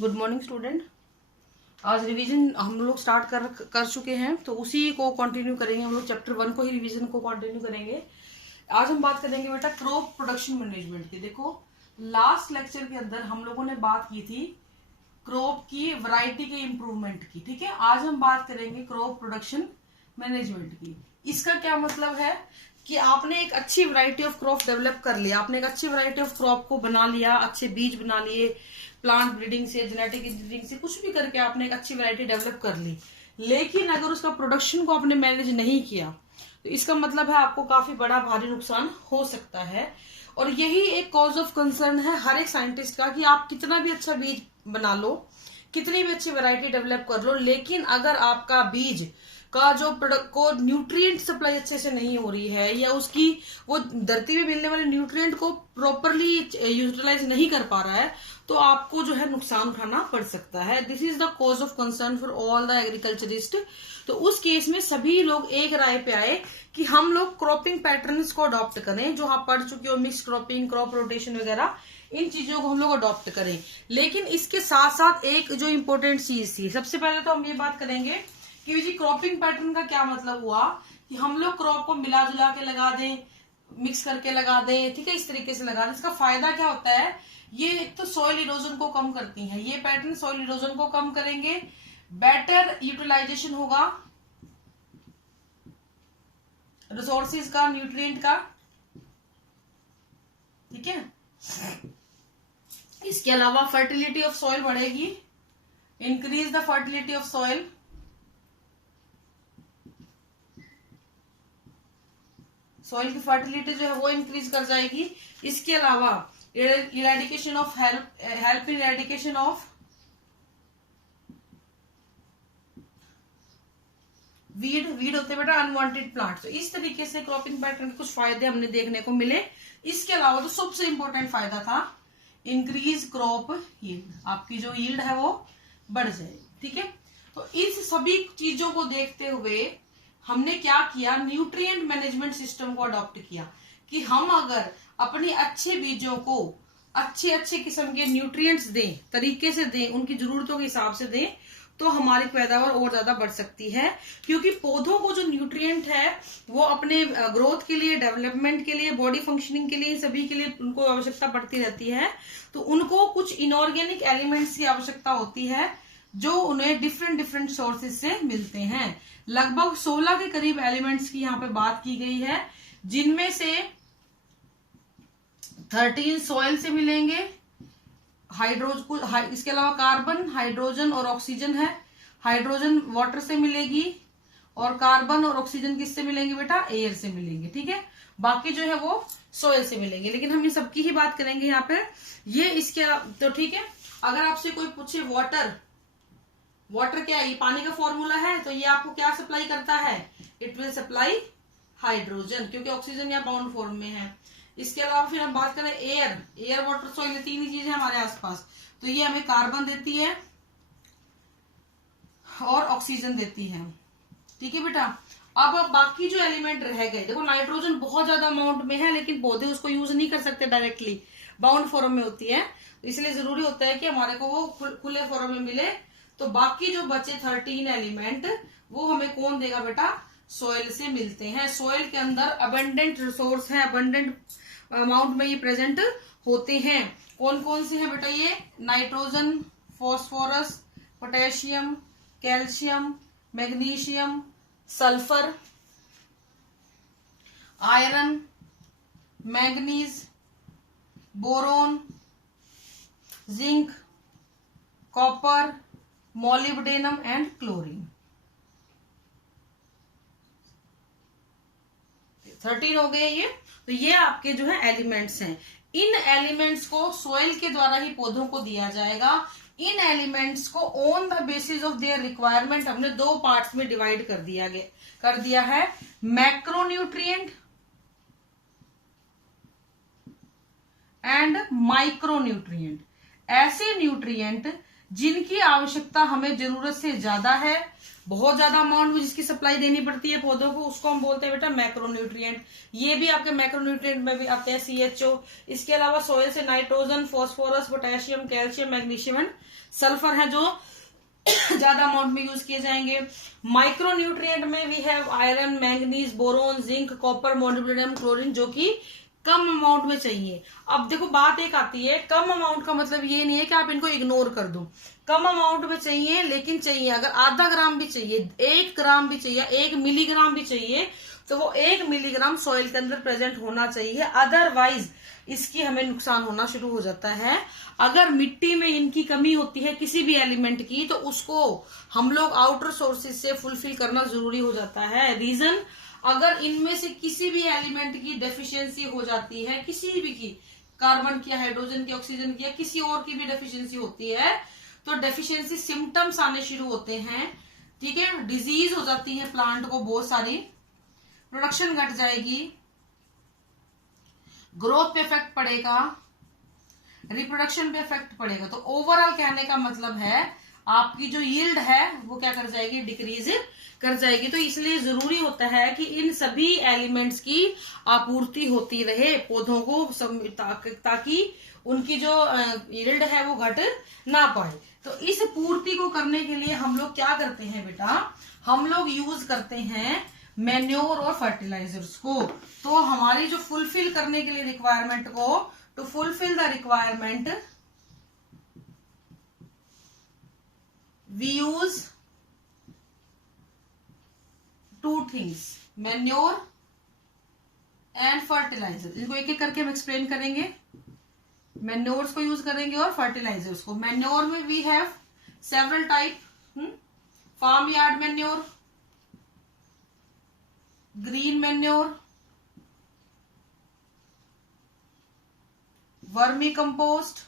Good morning student. आज revision हम लोग स्टार्ट कर चुके हैं, तो उसी को कंटिन्यू करेंगे। हम लोग चैप्टर 1 को ही रिवीजन को कंटिन्यू करेंगे। आज हम बात करेंगे बेटा क्रॉप प्रोडक्शन मैनेजमेंट की। देखो, लास्ट लेक्चर के अंदर हम लोगों ने बात की थी क्रॉप की वैरायटी के इम्प्रूवमेंट की। ठीक है, आज हम बात करेंगे क्रॉप प्रोडक्शन मैनेजमेंट की। इसका क्या मतलब है कि आपने एक अच्छी वैरायटी ऑफ क्रॉप डेवलप कर लिया, आपने एक अच्छी वैरायटी ऑफ क्रॉप को बना लिया, अच्छे बीज बना लिए, प्लांट ब्रीडिंग से, जेनेटिक इंजीनियरिंग से, कुछ भी करके आपने एक अच्छी वैरायटी डेवलप कर ली, लेकिन अगर उसका प्रोडक्शन को आपने मैनेज नहीं किया तो इसका मतलब है आपको काफी बड़ा भारी नुकसान हो सकता है। और यही एक कॉज ऑफ कंसर्न है हर एक साइंटिस्ट का कि आप कितना भी अच्छा बीज बना लो, कितनी भी अच्छी वैरायटी डेवलप कर लो, लेकिन अगर आपका बीज का जो प्रोडक्ट को न्यूट्रिएंट सप्लाई अच्छे से नहीं हो रही है, या उसकी वो धरती में मिलने वाले न्यूट्रिएंट को प्रॉपरली यूटिलाइज नहीं कर पा रहा है, तो आपको जो है नुकसान उठाना पड़ सकता है। This is the cause of concern for all the agriculturist. तो उस केस में सभी लोग एक राय पे आए कि हम लोग क्रॉपिंग पैटर्न्स को अडॉप्ट करें, जो आप पढ़ चुके हो, मिक्स क्रॉपिंग, क्रॉप रोटेशन वगैरह, इन चीजों को हम लोग अडॉप्ट करें। लेकिन इसके साथ साथ एक जो इंपॉर्टेंट चीज थी, सबसे पहले तो हम ये बात करेंगे कि जी क्रॉपिंग पैटर्न का क्या मतलब हुआ कि हम लोग क्रॉप को मिला जुला के लगा दें, मिक्स करके लगा दें, ठीक है, इस तरीके से लगा दें। इसका फायदा क्या होता है, ये एक तो सॉइल इरोजन को कम करती हैं, ये पैटर्न सॉइल इरोजन को कम करेंगे, बेटर यूटिलाइजेशन होगा रिसोर्सेज का, न्यूट्रिएंट का, ठीक है। इसके अलावा फर्टिलिटी ऑफ सॉइल बढ़ेगी, increase the fertility of soil, soil की फर्टिलिटी जो है वो इंक्रीज कर जाएगी। इसके अलावा eradication of help in eradication of weed होते बेटा अनवांटेड प्लांट्स। तो इस तरीके से क्रॉपिंग पैटर्न के कुछ फायदे हमने देखने को मिले। इसके अलावा तो सबसे इंपॉर्टेंट फायदा था इंक्रीज क्रॉप यील्ड, आपकी जो यील्ड है वो बढ़ जाएगी, ठीक है। तो इस सभी चीजों को देखते हुए हमने क्या किया, न्यूट्रिएंट मैनेजमेंट सिस्टम को अडॉप्ट किया कि हम अगर अपने अच्छे बीजों को अच्छे अच्छे किस्म के न्यूट्रिएंट्स दें, तरीके से दें, उनकी जरूरतों के हिसाब से दें, तो हमारी पैदावार और ज्यादा बढ़ सकती है। क्योंकि पौधों को जो न्यूट्रिएंट है वो अपने ग्रोथ के लिए, डेवलपमेंट के लिए, बॉडी फंक्शनिंग के लिए, सभी के लिए उनको आवश्यकता पड़ती रहती है। तो उनको कुछ इनऑर्गेनिक एलिमेंट्स की आवश्यकता होती है जो उन्हें डिफरेंट सोर्सेज से मिलते हैं। लगभग 16 के करीब एलिमेंट्स की यहाँ पे बात की गई है, जिनमें से 13 सॉइल से मिलेंगे, हाइड्रोजन, इसके अलावा कार्बन, हाइड्रोजन और ऑक्सीजन है। हाइड्रोजन वाटर से मिलेगी और कार्बन और ऑक्सीजन किससे मिलेंगे बेटा, एयर से मिलेंगे, ठीक है। बाकी जो है वो सॉइल से मिलेंगे, लेकिन हम इन सबकी ही बात करेंगे यहाँ पे। ये इसके तो ठीक है। अगर आपसे कोई पूछे वाटर क्या है, ये पानी का फॉर्मूला है, तो ये आपको क्या सप्लाई करता है, इट विल सप्लाई हाइड्रोजन, क्योंकि ऑक्सीजन यहाँ बाउंड फॉर्म में है। इसके अलावा फिर हम बात करें एयर वाटर सॉइल, ये तीन ही चीजें हमारे आसपास, तो ये हमें कार्बन देती है और ऑक्सीजन देती है, ठीक है बेटा। अब बाकी जो एलिमेंट रह गए, देखो नाइट्रोजन बहुत ज्यादा अमाउंट में है, लेकिन पौधे उसको यूज नहीं कर सकते डायरेक्टली, बाउंड फॉर्म में होती है, तो इसलिए जरूरी होता है कि हमारे को वो खुले फॉर्म में मिले। तो बाकी जो बचे 13 एलिमेंट वो हमें कौन देगा बेटा, सॉइल से मिलते हैं। सॉइल के अंदर अबंडेंट रिसोर्स है, अबंडेंट अमाउंट में ये प्रेजेंट होते हैं। कौन कौन से हैं बेटा, ये nitrogen, phosphorus, potassium, calcium, magnesium, sulphur, iron, manganese, boron, zinc, copper, molybdenum and chlorine. 13 हो गए ये। तो ये आपके जो है एलिमेंट्स हैं। इन एलिमेंट्स को सॉइल के द्वारा ही पौधों को दिया जाएगा। इन एलिमेंट्स को on the basis of their requirement हमने दो पार्ट्स में डिवाइड कर दिया है, मैक्रोन्यूट्रिएंट एंड माइक्रोन्यूट्रिएंट। ऐसे न्यूट्रिएंट जिनकी आवश्यकता हमें जरूरत से ज्यादा है, बहुत ज्यादा अमाउंट में जिसकी सप्लाई देनी पड़ती है पौधों को, उसको हम बोलते हैं बेटा मैक्रोन्यूट्रिएंट। ये भी आपके मैक्रोन्यूट्रिएंट में भी आते हैं CHO। इसके अलावा सोयल से nitrogen, phosphorus, potassium, calcium, magnesium and sulphur है जो ज्यादा अमाउंट में यूज किए जाएंगे। माइक्रोन्यूट्रिएंट में we have iron, manganese, boron, zinc, copper, molybdenum, chlorine, जो कि कम अमाउंट में चाहिए। अब देखो बात एक आती है, कम अमाउंट का मतलब ये नहीं है कि आप इनको इग्नोर कर दो, कम अमाउंट में चाहिए, लेकिन चाहिए। अगर आधा ग्राम भी चाहिए, 1 ग्राम भी चाहिए, 1 मिलीग्राम भी चाहिए, तो वो 1 मिलीग्राम सॉइल के अंदर प्रेजेंट होना चाहिए, अदरवाइज इसकी हमें नुकसान होना शुरू हो जाता है। अगर मिट्टी में इनकी कमी होती है किसी भी एलिमेंट की, तो उसको हम लोग आउटर सोर्सेज से फुलफिल करना जरूरी हो जाता है। रीजन, अगर इनमें से किसी भी एलिमेंट की डेफिशिएंसी हो जाती है, किसी भी की, कार्बन की, हाइड्रोजन की, ऑक्सीजन की, या किसी और की भी डेफिशिएंसी होती है, तो डेफिशिएंसी सिम्टम्स आने शुरू होते हैं, ठीक है, डिजीज हो जाती है प्लांट को, बहुत सारी प्रोडक्शन घट जाएगी, ग्रोथ पे इफेक्ट पड़ेगा, रिप्रोडक्शन पे इफेक्ट पड़ेगा। तो ओवरऑल कहने का मतलब है आपकी जो यील्ड है वो क्या कर जाएगी, डिक्रीज कर जाएगी। तो इसलिए जरूरी होता है कि इन सभी एलिमेंट्स की आपूर्ति होती रहे पौधों को, ताकि उनकी जो यील्ड है वो घट ना पाए। तो इस पूर्ति को करने के लिए हम लोग क्या करते हैं बेटा, हम लोग यूज करते हैं मैन्योर और फर्टिलाइजर्स को। तो हमारी जो फुलफिल करने के लिए रिक्वायरमेंट को, to fulfill the requirement we use 2 things, manure and fertiliser. इनको एक एक करके हम एक्सप्लेन करेंगे। मैन्योर्स को यूज करेंगे और फर्टिलाइजर्स को। मैन्योर में we have several type, farmyard manure, green manure, vermicompost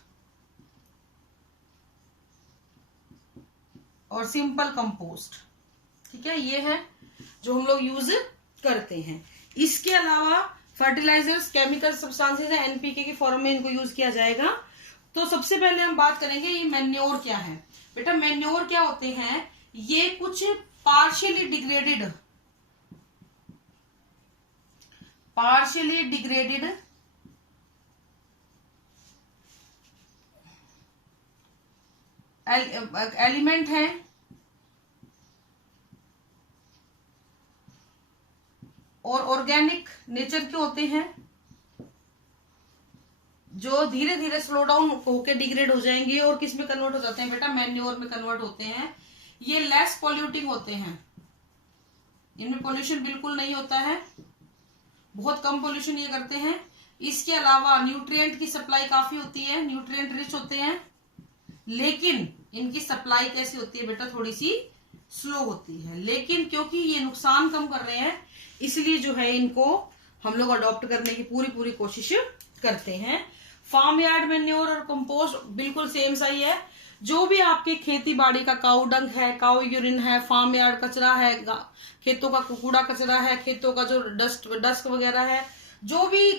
और सिंपल कंपोस्ट, ठीक है, ये है जो हम लोग यूज करते हैं। इसके अलावा फर्टिलाइजर्स केमिकल सब्सटेंसेस है, NPK की फॉर्म में इनको यूज किया जाएगा। तो सबसे पहले हम बात करेंगे ये मैन्योर क्या है। बेटा मैन्योर क्या होते हैं, ये कुछ पार्शियली डिग्रेडेड एलिमेंट है और ऑर्गेनिक नेचर के होते हैं, जो धीरे धीरे स्लो डाउन होकर डिग्रेड हो जाएंगे और किस में कन्वर्ट हो जाते हैं बेटा, मैन्योर में कन्वर्ट होते हैं। ये लेस पॉल्यूटिंग होते हैं, इनमें पोल्यूशन बिल्कुल नहीं होता है, बहुत कम पोल्यूशन ये करते हैं। इसके अलावा न्यूट्रिएंट की सप्लाई काफी होती है, न्यूट्रिएंट रिच होते हैं, लेकिन इनकी सप्लाई कैसी होती है बेटा, थोड़ी सी स्लो होती है। लेकिन क्योंकि ये नुकसान कम कर रहे हैं, इसलिए जो है इनको हम लोग अडॉप्ट करने की पूरी कोशिश करते हैं। फार्म यार्ड मैन्योर और कंपोस्ट बिल्कुल सेम सा ही है। जो भी आपके खेती बाड़ी का काऊ डंग है, काऊ यूरिन है, फार्म यार्ड कचरा है, खेतों का कूड़ा कचरा है, खेतों का जो डस्ट वगैरह है, जो भी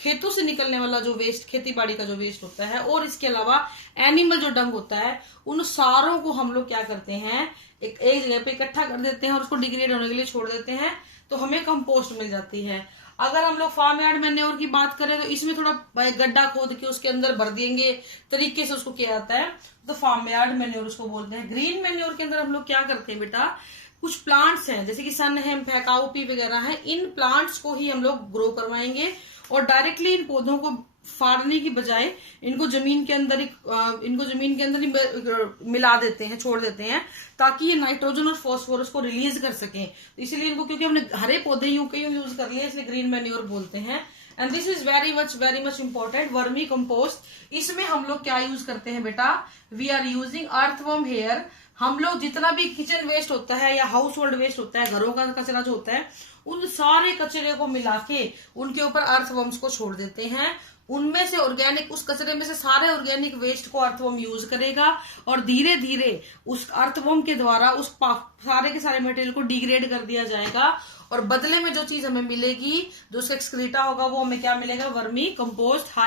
खेतों से निकलने वाला जो वेस्ट, खेती बाड़ी का जो वेस्ट होता है, और इसके अलावा एनिमल जो डंग होता है, उन सारों को हम लोग क्या करते हैं, एक जगह पे इकट्ठा कर देते हैं और उसको डिग्रेड होने के लिए छोड़ देते हैं, तो हमें कंपोस्ट मिल जाती है। अगर हम लोग फार्म यार्ड मैन्योर की बात करें तो इसमें थोड़ा गड्ढा खोद के उसके अंदर भर देंगे तरीके से उसको किया जाता है, तो फार्म यार्ड मैन्योर उसको बोलते हैं। ग्रीन मैन्योर के अंदर हम लोग क्या करते हैं बेटा, कुछ प्लांट्स हैं जैसे कि सन हेम्प है, काउपी वगैरह है, इन प्लांट्स को ही हम लोग ग्रो करवाएंगे और डायरेक्टली इन पौधों को फाड़ने की बजाय इनको जमीन के अंदर ही मिला देते हैं, छोड़ देते हैं, ताकि ये नाइट्रोजन और फास्फोरस को रिलीज कर सकें। तो इसलिए इनको, क्योंकि हमने हरे पौधे यूं यूज कर लिए, इसलिए ग्रीन मैन्योर बोलते हैं। And this is very much important. Vermicompost, इसमें हम लोग क्या यूज करते हैं बेटा, we are using earthworm here. हम लोग जितना भी किचन वेस्ट होता है या हाउस होल्ड वेस्ट होता है, घरों का कचरा जो होता है, उन सारे कचरे को मिला के उनके ऊपर अर्थवर्म्स को छोड़ देते हैं। उनमें से ऑर्गेनिक, उस कचरे में से सारे ऑर्गेनिक वेस्ट को अर्थवर्म यूज करेगा और धीरे धीरे उस अर्थवर्म के द्वारा उस सारे के सारे मटेरियल को डिग्रेड कर दिया जाएगा और बदले में जो चीज हमें मिलेगी, जो उसका एक्सक्रीटा होगा, वो हमें क्या मिलेगा, वर्मी कंपोस्ट।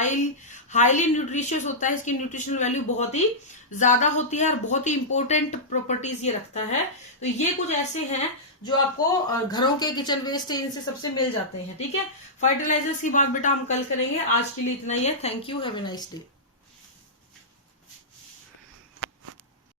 हाईली न्यूट्रिशियस होता है, इसकी न्यूट्रिशनल वैल्यू बहुत ही ज्यादा होती है और बहुत ही इंपॉर्टेंट प्रॉपर्टीज ये रखता है। तो ये कुछ ऐसे हैं जो आपको घरों के किचन वेस्ट है, इनसे सबसे मिल जाते हैं। ठीक है, फर्टिलाइजर्स की बात बेटा हम कल करेंगे, आज के लिए इतना ही है। Thank you, have a nice day.